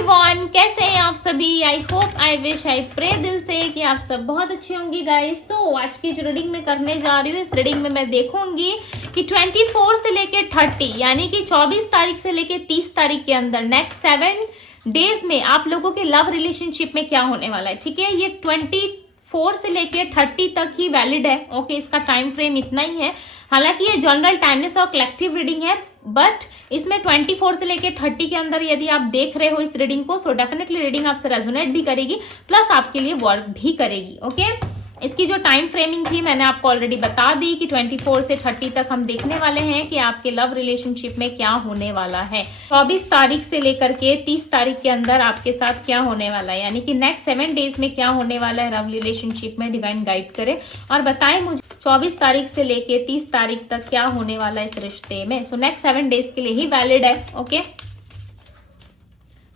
Everyone, कैसे हैं आप सभी। I hope, I wish, I pray दिल से कि आप सब बहुत अच्छे होंगे गाइस। सो आज की जो रीडिंग मैं करने जा रही हूँ, इस रीडिंग में मैं देखूंगी कि 24 से लेके 30 यानी कि 24 तारीख से लेके 30 तारीख के अंदर नेक्स्ट 7 डेज में आप लोगों के लव रिलेशनशिप में क्या होने वाला है। ठीक है, ये 24 से लेके 30 तक ही वैलिड है। ओके, इसका टाइम फ्रेम इतना ही है। हालांकि ये जनरल टाइमलेस और कलेक्टिव रीडिंग है, बट इसमें 24 से लेके 30 के अंदर यदि आप देख रहे हो इस रीडिंग को, सो डेफिनेटली रीडिंग आपसे रेजोनेट भी करेगी, प्लस आपके लिए वर्क भी करेगी। ओके, इसकी जो टाइम फ्रेमिंग थी मैंने आपको ऑलरेडी बता दी कि 24 से 30 तक हम देखने वाले हैं कि आपके लव रिलेशनशिप में क्या होने वाला है। 24 तारीख से लेकर के 30 तारीख के अंदर आपके साथ क्या होने वाला है, यानी कि नेक्स्ट 7 डेज में क्या होने वाला है लव रिलेशनशिप में। डिवाइन गाइड करे और बताएं मुझे 24 तारीख से लेके 30 तारीख तक क्या होने वाला है इस रिश्ते में। सो नेक्स्ट 7 डेज के लिए ही वैलिड है। ओके,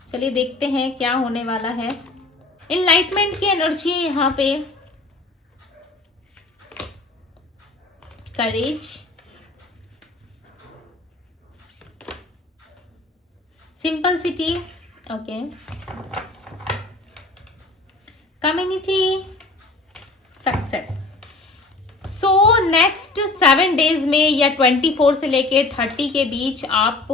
चलिए देखते हैं क्या होने वाला है। इनलाइटमेंट की एनर्जी है यहाँ पे, courage, simplicity, okay, community, success. So next 7 days में या 24 से लेके 30 के बीच आप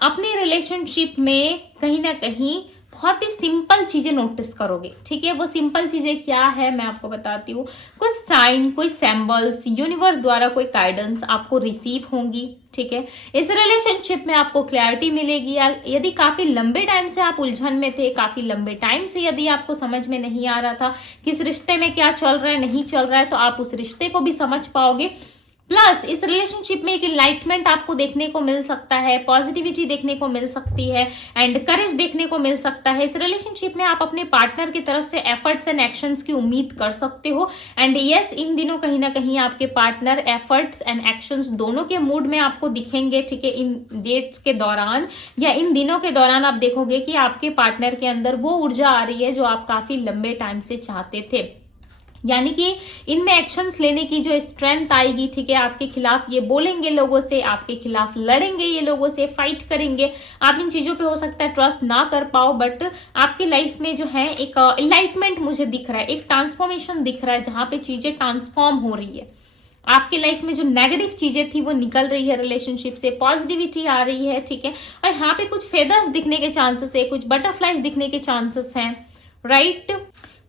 अपनी रिलेशनशिप में कहीं ना कहीं बहुत ही सिंपल चीजें नोटिस करोगे। ठीक है, वो सिंपल चीजें क्या है मैं आपको बताती हूँ। कुछ साइन, कोई सिंबल्स, यूनिवर्स द्वारा कोई गाइडेंस आपको रिसीव होंगी। ठीक है, इस रिलेशनशिप में आपको क्लैरिटी मिलेगी। यदि काफी लंबे टाइम से आप उलझन में थे, काफी लंबे टाइम से यदि आपको समझ में नहीं आ रहा था कि इस रिश्ते में क्या चल रहा है, नहीं चल रहा है, तो आप उस रिश्ते को भी समझ पाओगे। प्लस इस रिलेशनशिप में एक इनलाइटमेंट आपको देखने को मिल सकता है, पॉजिटिविटी देखने को मिल सकती है एंड करेज देखने को मिल सकता है। इस रिलेशनशिप में आप अपने पार्टनर की तरफ से एफर्ट्स एंड एक्शंस की उम्मीद कर सकते हो। एंड यस, इन दिनों कहीं ना कहीं आपके पार्टनर एफर्ट्स एंड एक्शंस दोनों के मूड में आपको दिखेंगे। ठीक है, इन डेट्स के दौरान या इन दिनों के दौरान आप देखोगे कि आपके पार्टनर के अंदर वो ऊर्जा आ रही है जो आप काफी लंबे टाइम से चाहते थे, यानी कि इनमें एक्शंस लेने की जो स्ट्रेंथ आएगी। ठीक है, आपके खिलाफ ये बोलेंगे लोगों से, आपके खिलाफ लड़ेंगे ये लोगों से, फाइट करेंगे। आप इन चीजों पे हो सकता है ट्रस्ट ना कर पाओ, बट आपके लाइफ में जो है एक एनलाइटमेंट मुझे दिख रहा है, एक ट्रांसफॉर्मेशन दिख रहा है जहां पे चीजें ट्रांसफॉर्म हो रही है। आपके लाइफ में जो नेगेटिव चीजें थी वो निकल रही है रिलेशनशिप से, पॉजिटिविटी आ रही है। ठीक है, और यहाँ पे कुछ फेदर्स दिखने के चांसेस है, कुछ बटरफ्लाइज दिखने के चांसेस हैं, राइट,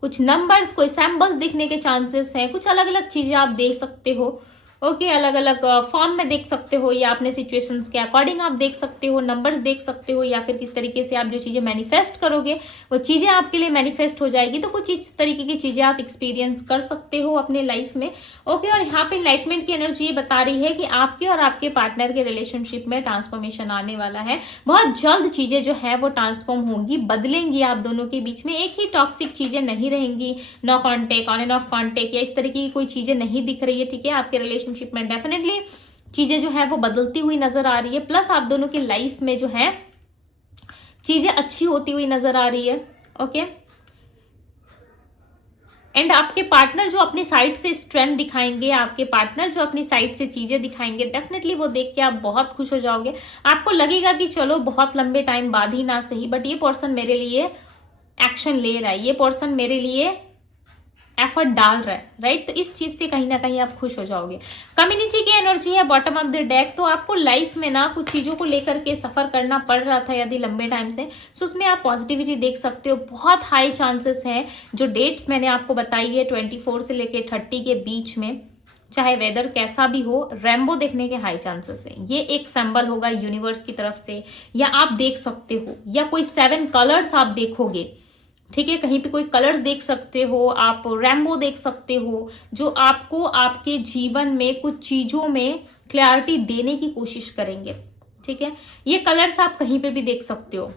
कुछ नंबर्स, कोई सैम्बल्स दिखने के चांसेस हैं, कुछ अलग अलग चीजें आप देख सकते हो। ओके, अलग अलग फॉर्म में देख सकते हो, या अपने सिचुएशंस के अकॉर्डिंग आप देख सकते हो, नंबर्स देख सकते हो, या फिर किस तरीके से आप जो चीजें मैनिफेस्ट करोगे वो चीजें आपके लिए मैनिफेस्ट हो जाएगी। तो कुछ इस तरीके की चीजें आप एक्सपीरियंस कर सकते हो अपने लाइफ में। ओके, और यहाँ पे एनलाइटमेंट की एनर्जी ये बता रही है कि आपके और आपके पार्टनर के रिलेशनशिप में ट्रांसफॉर्मेशन आने वाला है। बहुत जल्द चीजें जो है वो ट्रांसफॉर्म होंगी, बदलेंगी आप दोनों के बीच में। एक ही टॉक्सिक चीजें नहीं रहेंगी, no contact, on and off contact या इस तरीके की कोई चीजें नहीं दिख रही है। ठीक है, आपके रिलेशनशिप में डेफिनेटली चीजें जो है वो बदलती हुई नजर आ रही है। प्लस आप दोनों की लाइफ में जो है चीजें अच्छी होती हुई नजर आ रही है। ओके, एंड आपके पार्टनर जो अपनी साइड से स्ट्रेंथ दिखाएंगे, आपके पार्टनर जो अपनी साइड से चीजें दिखाएंगे, डेफिनेटली वो देख के आप बहुत खुश हो जाओगे। आपको लगेगा कि चलो बहुत लंबे टाइम बाद ही ना सही, बट ये पर्सन मेरे लिए एक्शन ले रहा है, ये पर्सन मेरे लिए एफर्ट डाल रहा है, राइट। तो इस चीज से कहीं ना कहीं आप खुश हो जाओगे। कम्युनिटी की एनर्जी है बॉटम ऑफ द डेक। तो आपको लाइफ में ना कुछ चीजों को लेकर के सफर करना पड़ रहा था यदि लंबे टाइम से, तो उसमें आप पॉजिटिविटी देख सकते हो। बहुत हाई चांसेस हैं, जो डेट्स मैंने आपको बताई है 24 से लेके 30 के बीच में, चाहे वेदर कैसा भी हो, रेनबो देखने के हाई चांसेस है। ये एक सिंबल होगा यूनिवर्स की तरफ से, या आप देख सकते हो, या कोई 7 कलर्स आप देखोगे। ठीक है, कहीं पे कोई कलर्स देख सकते हो, आप रेनबो देख सकते हो, जो आपको आपके जीवन में कुछ चीजों में क्लैरिटी देने की कोशिश करेंगे। ठीक है, ये कलर्स आप कहीं पे भी देख सकते हो,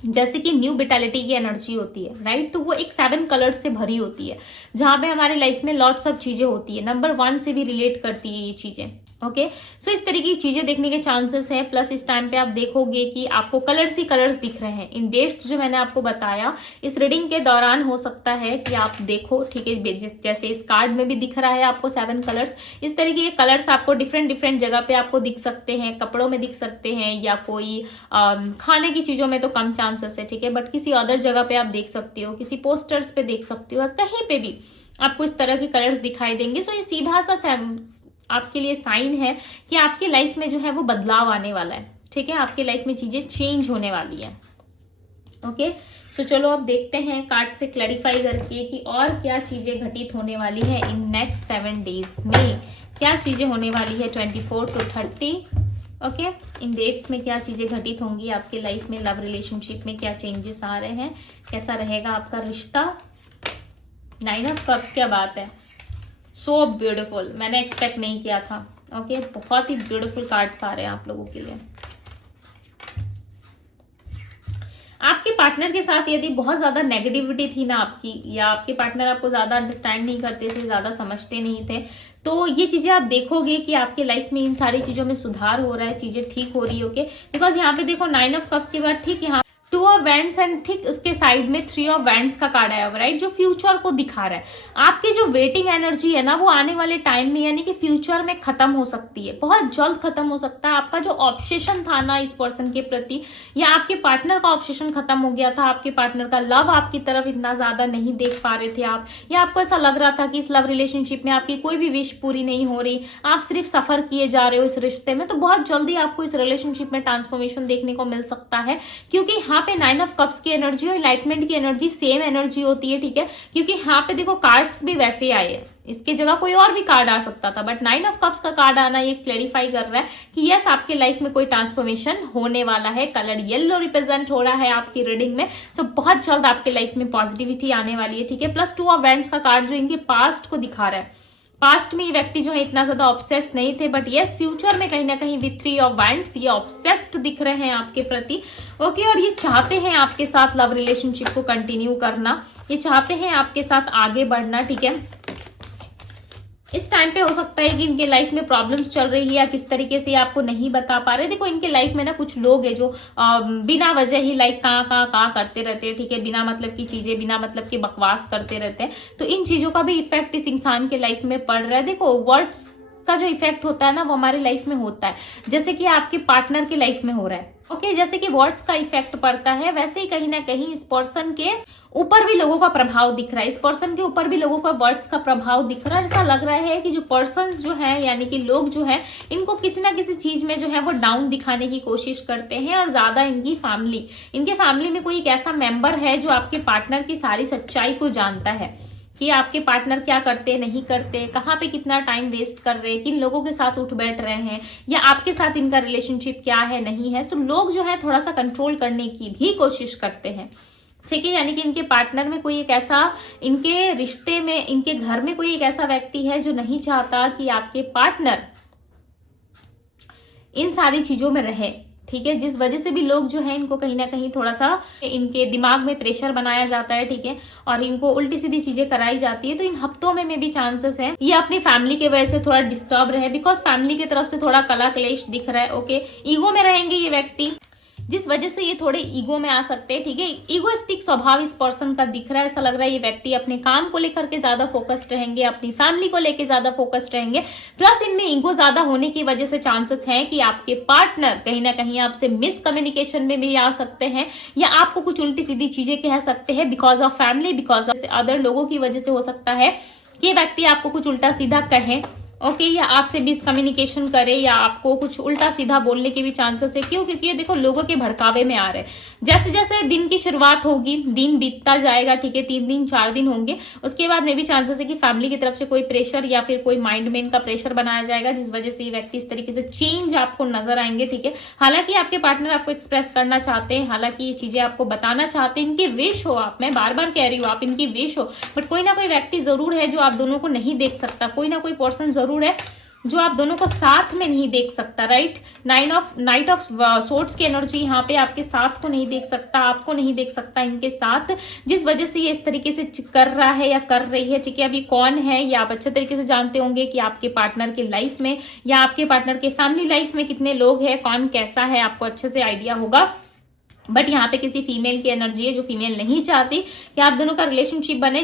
जैसे कि न्यू विटालिटी की एनर्जी होती है, राइट। तो वो एक 7 कलर्स से भरी होती है, जहां पे हमारे लाइफ में लॉट्स ऑफ चीजें होती है। नंबर 1 से भी रिलेट करती है ये चीजें। ओके सो इस तरीके की चीजें देखने के चांसेस है। प्लस इस टाइम पे आप देखोगे कि आपको कलर्स ही कलर्स दिख रहे हैं इन डेट्स जो मैंने आपको बताया। इस रीडिंग के दौरान हो सकता है कि आप देखो, ठीक है, जैसे इस कार्ड में भी दिख रहा है आपको 7 कलर्स, इस तरीके के कलर्स आपको डिफरेंट डिफरेंट जगह पे आपको दिख सकते हैं, कपड़ों में दिख सकते हैं या कोई खाने की चीजों में तो कम चांसेस है, ठीक है, बट किसी अदर जगह पे आप देख सकते हो, किसी पोस्टर्स पे देख सकते हो, कहीं पे भी आपको इस तरह के कलर्स दिखाई देंगे। सो ये सीधा सा आपके लिए साइन है कि आपकी लाइफ में जो है वो बदलाव आने वाला है, ठीक है, आपकी लाइफ में चीजें चेंज होने वाली है। ओके सो चलो अब देखते हैं कार्ड से क्लैरिफाई करके कि और क्या चीजें घटित होने वाली है इन नेक्स्ट 7 डेज में, क्या चीजें होने वाली है 24 to 30। ओके इन डेट्स में क्या चीजें घटित होंगी आपके लाइफ में, लव रिलेशनशिप में क्या चेंजेस आ रहे हैं, कैसा रहेगा आपका रिश्ता। 9 ऑफ कप्स, क्या बात है, सो ब्यूटिफुल, मैंने एक्सपेक्ट नहीं किया था। ओके बहुत ही ब्यूटिफुल कार्ड्स आ रहे हैं आप लोगों के लिए। आपके पार्टनर के साथ यदि बहुत ज्यादा नेगेटिविटी थी ना आपकी, या आपके पार्टनर आपको ज्यादा अंडरस्टैंड नहीं करते थे, ज्यादा समझते नहीं थे, तो ये चीजें आप देखोगे कि आपके लाइफ में इन सारी चीजों में सुधार हो रहा है, चीजें ठीक हो रही है। ओके बिकॉज यहाँ पे देखो 9 ऑफ कप्स के बाद ठीक यहाँ 2 ऑफ वैंड्स एंड ठीक उसके साइड में 3 ऑफ वैंड्स का कार्ड आया हुआ, राइट, जो फ्यूचर को दिखा रहा है। आपकी जो वेटिंग एनर्जी है ना वो आने वाले टाइम में यानी कि फ्यूचर में खत्म हो सकती है, बहुत जल्द खत्म हो सकता है। आपका जो ऑब्सेशन था ना इस पर्सन के प्रति, या आपके पार्टनर का ऑब्सेशन खत्म हो गया था, आपके पार्टनर का लव आपकी तरफ इतना ज्यादा नहीं देख पा रहे थे आप, या आपको ऐसा लग रहा था कि इस लव रिलेशनशिप में आपकी कोई भी विश पूरी नहीं हो रही, आप सिर्फ सफर किए जा रहे हो इस रिश्ते में, तो बहुत जल्दी आपको इस रिलेशनशिप में ट्रांसफॉर्मेशन देखने को मिल सकता है। क्योंकि यहाँ पे 9 ऑफ कप्स की एनर्जी और एनलाइटमेंट की एनर्जी सेम एनर्जी होती है, ठीक है, क्योंकि यहाँ पे देखो कार्ड्स भी वैसे आए हैं, इसके जगह कोई और भी कार्ड आ सकता था, बट 9 ऑफ कप्स का कार्ड आना ये क्लेरिफाई कर रहा है कि यस आपके लाइफ में कोई ट्रांसफॉर्मेशन होने वाला है। कलर येलो रिप्रेजेंट हो रहा है आपकी रीडिंग में, सो बहुत जल्द आपके लाइफ में पॉजिटिविटी आने वाली है, ठीक है। प्लस 2 ऑफ वैंड्स का कार्ड जो इनके पास्ट को दिखा रहा है, पास्ट में ये व्यक्ति जो है इतना ज्यादा ऑब्सेस्ड नहीं थे, बट यस फ्यूचर में कहीं ना कहीं विद 3 ऑफ वैंड्स ये ऑब्सेस्ड दिख रहे हैं आपके प्रति। ओके और ये चाहते हैं आपके साथ लव रिलेशनशिप को कंटिन्यू करना, ये चाहते हैं आपके साथ आगे बढ़ना, ठीक है। इस टाइम पे हो सकता है कि इनके लाइफ में प्रॉब्लम्स चल रही है या किस तरीके से आपको नहीं बता पा रहे। देखो इनके लाइफ में ना कुछ लोग हैं जो बिना वजह ही लाइक कहाँ करते रहते हैं, ठीक है, बिना मतलब की चीजें, बिना मतलब की बकवास करते रहते हैं, तो इन चीजों का भी इफेक्ट इस इंसान के लाइफ में पड़ रहा है। देखो वर्ड्स का जो इफेक्ट होता है ना वो हमारे लाइफ में होता है, जैसे कि आपके पार्टनर की लाइफ में हो रहा है। ओके जैसे कि वर्ड्स का इफेक्ट पड़ता है, वैसे ही कहीं ना कहीं इस पर्सन के ऊपर भी लोगों का प्रभाव दिख रहा है, इस पर्सन के ऊपर भी लोगों का वर्ड्स का प्रभाव दिख रहा है। ऐसा लग रहा है कि जो पर्सन्स जो है यानी कि लोग जो है इनको किसी ना किसी चीज में जो है वो डाउन दिखाने की कोशिश करते हैं, और ज्यादा इनकी फैमिली में कोई एक ऐसा मेंबर है जो आपके पार्टनर की सारी सच्चाई को जानता है कि आपके पार्टनर क्या करते नहीं करते, कहाँ पे कितना टाइम वेस्ट कर रहे हैं, किन लोगों के साथ उठ बैठ रहे हैं, या आपके साथ इनका रिलेशनशिप क्या है नहीं है। सो लोग जो है थोड़ा सा कंट्रोल करने की भी कोशिश करते हैं, ठीक है, यानी कि इनके पार्टनर में कोई एक ऐसा, इनके रिश्ते में, इनके घर में कोई एक ऐसा व्यक्ति है जो नहीं चाहता कि आपके पार्टनर इन सारी चीजों में रहे, ठीक है, जिस वजह से भी लोग जो है इनको कहीं ना कहीं थोड़ा सा इनके दिमाग में प्रेशर बनाया जाता है, ठीक है, और इनको उल्टी सीधी चीजें कराई जाती है। तो इन हफ्तों में भी चांसेस है ये अपनी फैमिली के वजह से थोड़ा डिस्टर्ब रहे, बिकॉज फैमिली की तरफ से थोड़ा कला क्लेश दिख रहा है। ओके ईगो में रहेंगे ये व्यक्ति, जिस वजह से ये थोड़े ईगो में आ सकते हैं, ठीक है, ईगोइस्टिक स्वभाव इस पर्सन का दिख रहा है। ऐसा लग रहा है ये व्यक्ति अपने काम को लेकर के ज्यादा फोकस्ड रहेंगे, अपनी फैमिली को लेकर ज्यादा फोकस्ड रहेंगे। प्लस इनमें ईगो ज्यादा होने की वजह से चांसेस हैं कि आपके पार्टनर कहीं ना कहीं आपसे मिसकम्युनिकेशन में भी आ सकते हैं, या आपको कुछ उल्टी सीधी चीजें कह सकते हैं because of family, because of other लोगों की वजह से हो सकता है कि ये व्यक्ति आपको कुछ उल्टा सीधा कहे, ओके, या आपसे मिसकम्युनिकेशन करे, या आपको कुछ उल्टा सीधा बोलने के भी चांसेस है। क्यों? क्योंकि ये देखो लोगों के भड़कावे में आ रहे हैं। जैसे जैसे दिन की शुरुआत होगी, दिन बीतता जाएगा, ठीक है, 3 दिन 4 दिन होंगे, उसके बाद में भी चांसेस है कि फैमिली की तरफ से कोई प्रेशर या फिर कोई माइंड में इनका प्रेशर बनाया जाएगा, जिस वजह से ये व्यक्ति इस तरीके से चेंज आपको नजर आएंगे, ठीक है। हालांकि आपके पार्टनर आपको एक्सप्रेस करना चाहते हैं, हालांकि ये चीजें आपको बताना चाहते हैं, इनकी विश हो, आप, मैं बार बार कह रही हूँ, आप इनकी विश हो, बट कोई ना कोई व्यक्ति जरूर है जो आप दोनों को नहीं देख सकता, कोई ना कोई पर्सन जरूर है जो आप दोनों को साथ में नहीं देख सकता, राइट। नाइट ऑफ सोर्ड्स की एनर्जी यहाँ पे आपके साथ को नहीं देख सकता, आपको नहीं देख सकता इनके साथ, जिस वजह से ये इस तरीके से कर रहा है या कर रही है, ठीक है। अभी कौन है ये आप अच्छे तरीके से जानते होंगे कि आपके पार्टनर की लाइफ में या आपके पार्टनर के फैमिली लाइफ में कितने लोग हैं, कौन कैसा है, आपको अच्छे से आइडिया होगा। बट यहाँ पे किसी फीमेल की एनर्जी है जो फीमेल नहीं चाहती कि आप दोनों का रिलेशनशिप बने,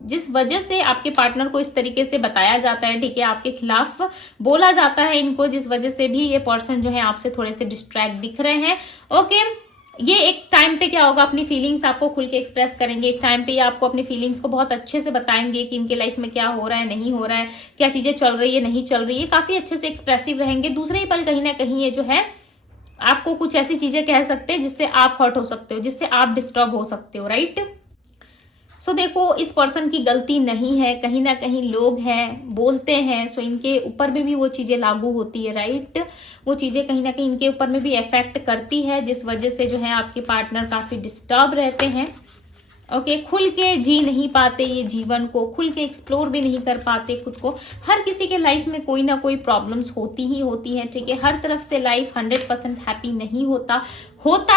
जिस वजह से आपके पार्टनर को इस तरीके से बताया जाता है, ठीक है, आपके खिलाफ बोला जाता है इनको, जिस वजह से भी ये पर्सन जो है आपसे थोड़े से डिस्ट्रैक्ट दिख रहे हैं। ओके, ये एक टाइम पे क्या होगा, अपनी फीलिंग्स आपको खुल के एक्सप्रेस करेंगे। एक टाइम पे ये आपको अपनी फीलिंग्स को बहुत अच्छे से बताएंगे कि इनके लाइफ में क्या हो रहा है, नहीं हो रहा है, क्या चीजें चल रही है, नहीं चल रही है, काफी अच्छे से एक्सप्रेसिव रहेंगे। दूसरे ही पल कहीं ना कहीं ये जो है आपको कुछ ऐसी चीजें कह सकते हैं जिससे आप हर्ट हो सकते हो, जिससे आप डिस्टर्ब हो सकते हो, राइट। सो देखो, इस पर्सन की गलती नहीं है, कहीं ना कहीं लोग हैं, बोलते हैं, सो इनके ऊपर में भी वो चीजें लागू होती है, राइट। वो चीजें कहीं ना कहीं इनके ऊपर में भी इफेक्ट करती है, जिस वजह से जो है आपके पार्टनर काफी डिस्टर्ब रहते हैं। ओके, खुल के जी नहीं पाते ये जीवन को, खुल के एक्सप्लोर भी नहीं कर पाते खुद को। हर किसी के लाइफ में कोई ना कोई प्रॉब्लम्स होती ही होती है, ठीक है। हर तरफ से लाइफ 100% हैप्पी नहीं होता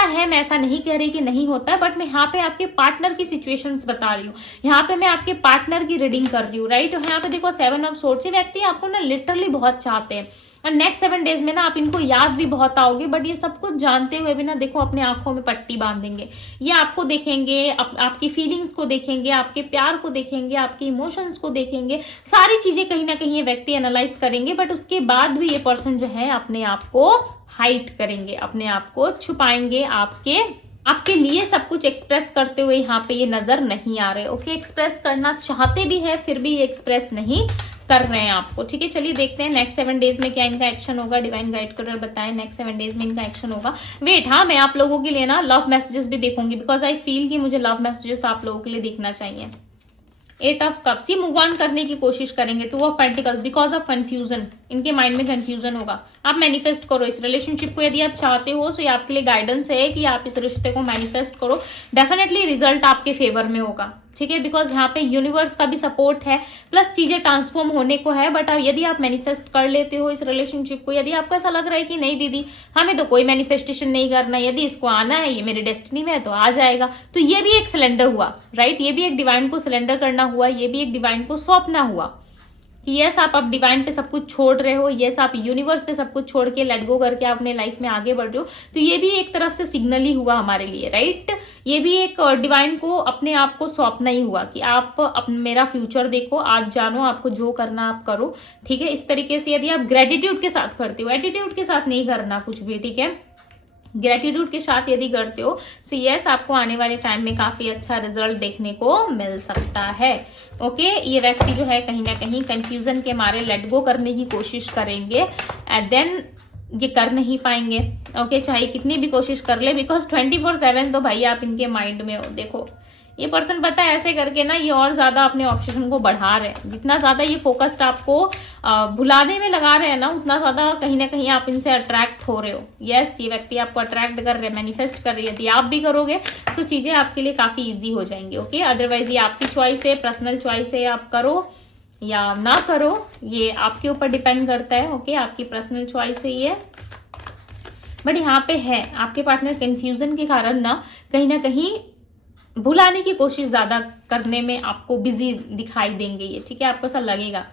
है, मैं ऐसा नहीं कह रही कि नहीं होता है, बट मैं यहाँ पे आपके पार्टनर की सिचुएशंस बता रही हूँ, यहाँ पे मैं आपके पार्टनर की रीडिंग कर रही हूँ, राइट। यहाँ पे देखो 7 ऑफ सोर्ड्स, ये व्यक्ति आपको ना लिटरली बहुत चाहते हैं और नेक्स्ट 7 डेज में ना आप इनको याद भी बहुत आओगे, बट ये सब कुछ जानते हुए भी ना देखो अपने आंखों में पट्टी बांध देंगे। ये आपको देखेंगे, आपकी फीलिंग्स को देखेंगे, आपके प्यार को देखेंगे, आपके इमोशंस को देखेंगे, सारी चीजें कहीं ना कहीं ये व्यक्ति एनालाइज करेंगे, बट उसके बाद भी ये पर्सन जो है अपने आप को हाइड करेंगे, अपने आप को छुपाएंगे, आपके लिए सब कुछ एक्सप्रेस करते हुए यहाँ पे ये नजर नहीं आ रहे। ओके, एक्सप्रेस करना चाहते भी है फिर भी ये एक्सप्रेस नहीं कर रहे हैं आपको, ठीक है। चलिए देखते हैं नेक्स्ट 7 डेज में क्या इनका एक्शन होगा। डिवाइन गाइड कर बताएं नेक्स्ट 7 डेज में इनका एक्शन होगा। वेट, हाँ, मैं आप लोगों के लिए ना लव मैसेजेस भी देखूंगी, बिकॉज आई फील कि मुझे लव मैसेजेस आप लोगों के लिए देखना चाहिए। 8 ऑफ कप्स, ये मूव ऑन करने की कोशिश करेंगे। 2 of pentacles, because of confusion, इनके माइंड में कंफ्यूजन होगा। आप मैनिफेस्ट करो इस रिलेशनशिप को, यदि आप चाहते हो तो ये आपके लिए गाइडेंस है कि आप इस रिश्ते को मैनिफेस्ट करो, डेफिनेटली रिजल्ट आपके फेवर में होगा, ठीक है। बिकॉज यहाँ पे यूनिवर्स का भी सपोर्ट है, प्लस चीजें ट्रांसफॉर्म होने को है। बट यदि आप मैनिफेस्ट कर लेते हो इस रिलेशनशिप को, यदि आपको ऐसा लग रहा है कि नहीं दीदी हमें तो कोई मैनिफेस्टेशन नहीं करना, यदि इसको आना है, ये मेरी डेस्टिनी में है तो आ जाएगा, तो ये भी एक सिलेंडर हुआ, राइट। ये भी एक डिवाइन को सिलेंडर करना हुआ, ये भी एक डिवाइन को सौंपना हुआ कि यस आप अब डिवाइन पे सब कुछ छोड़ रहे हो, यस आप यूनिवर्स पे सब कुछ छोड़ के लेट गो करके आप अपने लाइफ में आगे बढ़ रहे हो। तो ये भी एक तरफ से सिग्नल ही हुआ हमारे लिए, राइट। ये भी एक डिवाइन को अपने आप को सौंपना ही हुआ कि आप मेरा फ्यूचर देखो, आज जानो, आपको जो करना आप करो, ठीक है। इस तरीके से यदि आप ग्रेटिट्यूड के साथ करते हो, एटीट्यूड के साथ नहीं करना कुछ भी, ठीक है, ग्रेटिट्यूड के साथ यदि करते हो तो यस आपको आने वाले टाइम में काफी अच्छा रिजल्ट देखने को मिल सकता है। ओके, ये व्यक्ति जो है कहीं ना कहीं कंफ्यूजन के मारे लेट गो करने की कोशिश करेंगे एंड देन ये कर नहीं पाएंगे। ओके, चाहे कितनी भी कोशिश कर ले, बिकॉज 24/7 तो भाई आप इनके माइंड में हो। देखो ये पर्सन पता है ऐसे करके ना ये और ज्यादा अपने ऑब्सेशन को बढ़ा रहे हैं, जितना ज्यादा ये फोकस्ड आपको भुलाने में लगा रहे हैं ना, उतना ज्यादा कहीं ना कहीं आप इनसे अट्रैक्ट हो रहे हो। यस, ये व्यक्ति आपको अट्रैक्ट कर रहे हैं, मैनिफेस्ट कर रही है, यदि आप भी करोगे तो चीजें आपके लिए काफी ईजी हो जाएंगी। ओके, अदरवाइज ये आपकी चॉइस है, पर्सनल चॉइस है, आप करो या ना करो, ये आपके ऊपर डिपेंड करता है। ओके, आपकी पर्सनल चॉइस है ये। बट यहाँ पे है आपके पार्टनर कंफ्यूजन के कारण ना कहीं भुलाने की कोशिश ज्यादा करने में आपको बिजी दिखाई देंगे ये, ठीक है। आपको ऐसा लगेगा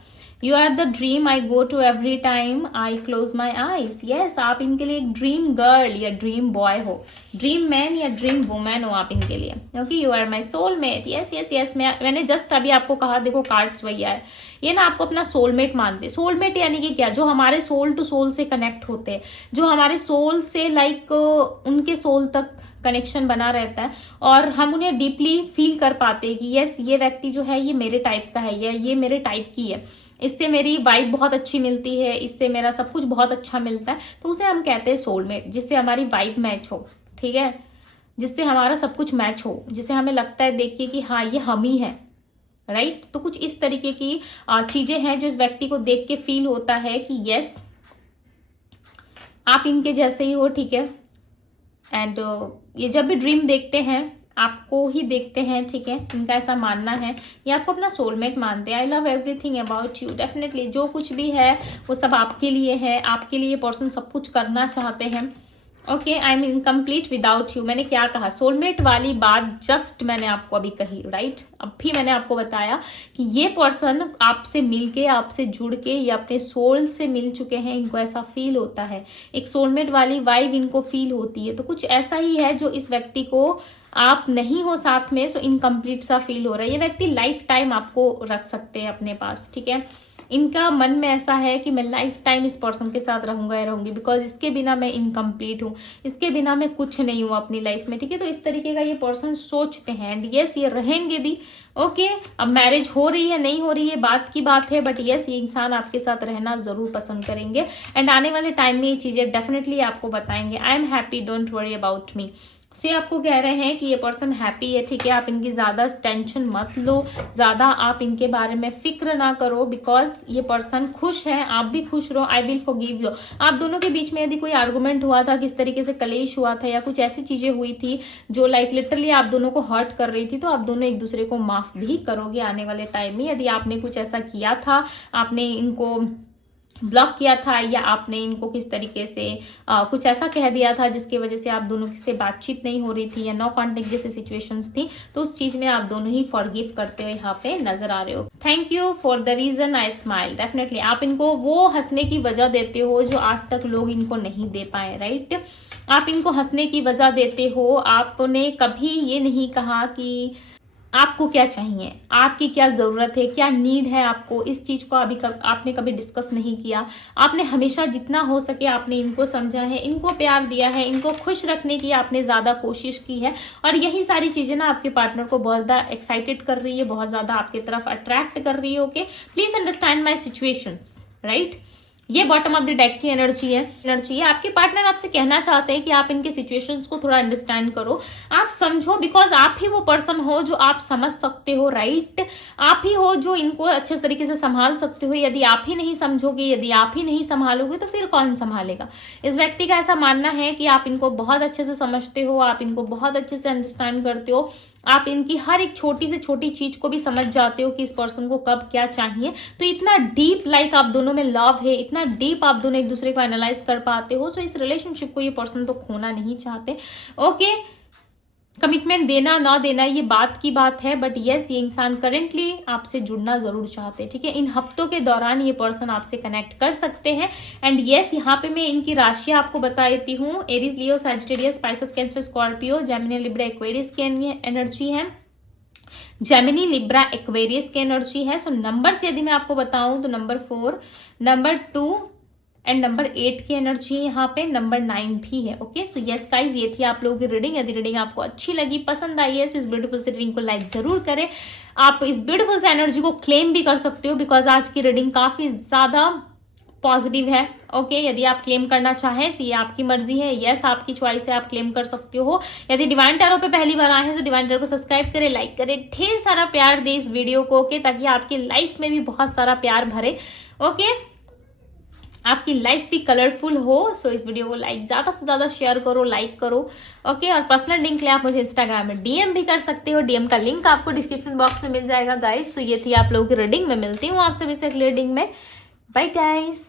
you are the dream I go to every time I close my eyes. Yes, आप इनके लिए एक ड्रीम गर्ल या ड्रीम बॉय हो, ड्रीम मैन या ड्रीम वुमेन हो आप इनके लिए। Okay, you are my soulmate. Yes yes yes, मैंने जस्ट अभी आपको कहा, देखो कार्ड्स वही आए, ये ना आपको अपना सोलमेट मानते। सोलमेट यानी कि क्या, जो हमारे सोल टू सोल से कनेक्ट होते हैं, जो हमारे सोल से लाइक उनके सोल तक कनेक्शन बना रहता है और हम उन्हें डीपली फील कर पाते हैं कि यस ये व्यक्ति जो है ये मेरे टाइप का है या ये मेरे टाइप की है, इससे मेरी वाइब बहुत अच्छी मिलती है, इससे मेरा सब कुछ बहुत अच्छा मिलता है, तो उसे हम कहते हैं सोलमेट, जिससे हमारी वाइब मैच हो, ठीक है, जिससे हमारा सब कुछ मैच हो, जिसे हमें लगता है देख के कि हाँ ये हम ही है, राइट। तो कुछ इस तरीके की चीजें हैं जो इस व्यक्ति को देख के फील होता है कि यस आप इनके जैसे ही हो, ठीक है। एंड ये जब भी ड्रीम देखते हैं आपको ही देखते हैं, ठीक है, इनका ऐसा मानना है। ये आपको अपना सोलमेट मानते हैं। I love everything about you. Definitely जो कुछ भी है वो सब आपके लिए है, आपके लिए पर्सन सब कुछ करना चाहते हैं। Okay, I am incomplete without you. मैंने क्या कहा, सोलमेट वाली बात जस्ट मैंने आपको अभी कही, राइट। अभी मैंने आपको बताया कि ये पर्सन आपसे मिलके, आपसे जुड़ के, ये अपने सोल से मिल चुके हैं, इनको ऐसा फील होता है, एक सोलमेट वाली वाइब इनको फील होती है। तो कुछ ऐसा ही है जो इस व्यक्ति को, आप नहीं हो साथ में, सो इनकम्प्लीट सा फील हो रहा है। ये व्यक्ति लाइफ टाइम आपको रख सकते हैं अपने पास, ठीक है। इनका मन में ऐसा है कि मैं लाइफ टाइम इस पर्सन के साथ रहूंगा या रहूंगी, बिकॉज इसके बिना मैं इनकम्प्लीट हूँ, इसके बिना मैं कुछ नहीं हूँ अपनी लाइफ में, ठीक है। तो इस तरीके का ये पर्सन सोचते हैं, एंड यस ये रहेंगे भी। ओके, अब मैरिज हो रही है नहीं हो रही है बात की बात है, बट यस ये इंसान आपके साथ रहना जरूर पसंद करेंगे, एंड आने वाले टाइम में ये चीजें डेफिनेटली आपको बताएंगे। I am happy, don't worry about me. So ये आपको कह रहे हैं कि ये पर्सन हैप्पी है, ठीक है। आप इनकी ज्यादा टेंशन मत लो, ज्यादा आप इनके बारे में फिक्र ना करो, बिकॉज ये पर्सन खुश है, आप भी खुश रहो। I will forgive you. आप दोनों के बीच में यदि कोई आर्गुमेंट हुआ था, किस तरीके से कलेश हुआ था, या कुछ ऐसी चीजें हुई थी जो लाइक लिटरली आप दोनों को हर्ट कर रही थी, तो आप दोनों एक दूसरे को माफ भी करोगे आने वाले टाइम में। यदि आपने कुछ ऐसा किया था, आपने इनको ब्लॉक किया था, या आपने इनको किस तरीके से कुछ ऐसा कह दिया था जिसकी वजह से आप दोनों से बातचीत नहीं हो रही थी, या नो कांटेक्ट जैसी सिचुएशंस थी, तो उस चीज में आप दोनों ही फॉरगिव करते हुए यहाँ पे नजर आ रहे हो। Thank you for the reason I smile. Definitely आप इनको वो हंसने की वजह देते हो जो आज तक लोग इनको नहीं दे पाए, राइट। आप इनको हंसने की वजह देते हो। आपने कभी ये नहीं कहा कि आपको क्या चाहिए, आपकी क्या जरूरत है, क्या नीड है आपको, इस चीज को आपने कभी डिस्कस नहीं किया। आपने हमेशा जितना हो सके आपने इनको समझा है, इनको प्यार दिया है, इनको खुश रखने की आपने ज्यादा कोशिश की है, और यही सारी चीजें ना आपके पार्टनर को बहुत ज्यादा एक्साइटेड कर रही है, बहुत ज्यादा आपकी तरफ अट्रैक्ट कर रही है। Okay, please understand my situations, right. ये बॉटम ऑफ द डेक की एनर्जी है। आपके पार्टनर आपसे कहना चाहते हैं कि आप इनके सिचुएशंस को थोड़ा अंडरस्टैंड करो, आप समझो, बिकॉज आप ही वो पर्सन हो जो आप समझ सकते हो, राइट। आप ही हो जो इनको अच्छे तरीके से संभाल सकते हो। यदि आप ही नहीं समझोगे, यदि आप ही नहीं संभालोगे, तो फिर कौन संभालेगा। इस व्यक्ति का ऐसा मानना है कि आप इनको बहुत अच्छे से समझते हो, आप इनको बहुत अच्छे से अंडरस्टैंड करते हो, आप इनकी हर एक छोटी से छोटी चीज को भी समझ जाते हो कि इस पर्सन को कब क्या चाहिए। तो इतना डीप लाइक आप दोनों में लव है, इतना डीप आप दोनों एक दूसरे को एनालाइज कर पाते हो। सो इस रिलेशनशिप को ये पर्सन तो खोना नहीं चाहते। ओके, कमिटमेंट देना ना देना ये बात की बात है, बट यस ये इंसान करेंटली आपसे जुड़ना जरूर चाहते हैं, ठीक है। इन हफ्तों के दौरान ये पर्सन आपसे कनेक्ट कर सकते हैं। एंड यस यहाँ पे मैं इनकी राशि आपको बता देती हूँ। Aries, Leo, Sagittarius, spices, cancer, Scorpio, Gemini, Libra, Aquarius की एनर्जी है। जेमिनी, लिब्रा, एक्वेरियस की एनर्जी है। सो नंबर्स यदि मैं आपको बताऊं तो नंबर 4, नंबर 2 एंड नंबर 8 की एनर्जी यहाँ पे, नंबर 9 भी है। ओके, सो यस गाइज ये थी आप लोगों की रीडिंग। यदि रीडिंग आपको अच्छी लगी, पसंद आई है, सो इस ब्यूटीफुल से रीडिंग को लाइक जरूर करें। आप इस ब्यूटीफुल से एनर्जी को क्लेम भी कर सकते हो, बिकॉज आज की रीडिंग काफी ज्यादा पॉजिटिव है। ओके, यदि आप क्लेम करना चाहें, ये आपकी मर्जी है, यस आपकी चॉइस है, आप क्लेम कर सकते हो। यदि डिवाइन टैरो पे पहली बार आए हैं तो डिवाइन टैरो को सब्सक्राइब करें, लाइक करें, ढेर सारा प्यार दे इस वीडियो को, ओके, ताकि आपकी लाइफ में भी बहुत सारा प्यार भरे। ओके, आपकी लाइफ भी कलरफुल हो। सो इस वीडियो को लाइक ज्यादा से ज्यादा शेयर करो, लाइक करो। ओके, और पर्सनल लिंक के लिए आप मुझे इंस्टाग्राम में डीएम भी कर सकते हो। डीएम का लिंक आपको डिस्क्रिप्शन बॉक्स में मिल जाएगा गाइस। सो ये थी आप लोगों की रीडिंग। मैं मिलती हूँ आपसे भी अगली रीडिंग में। Bye guys.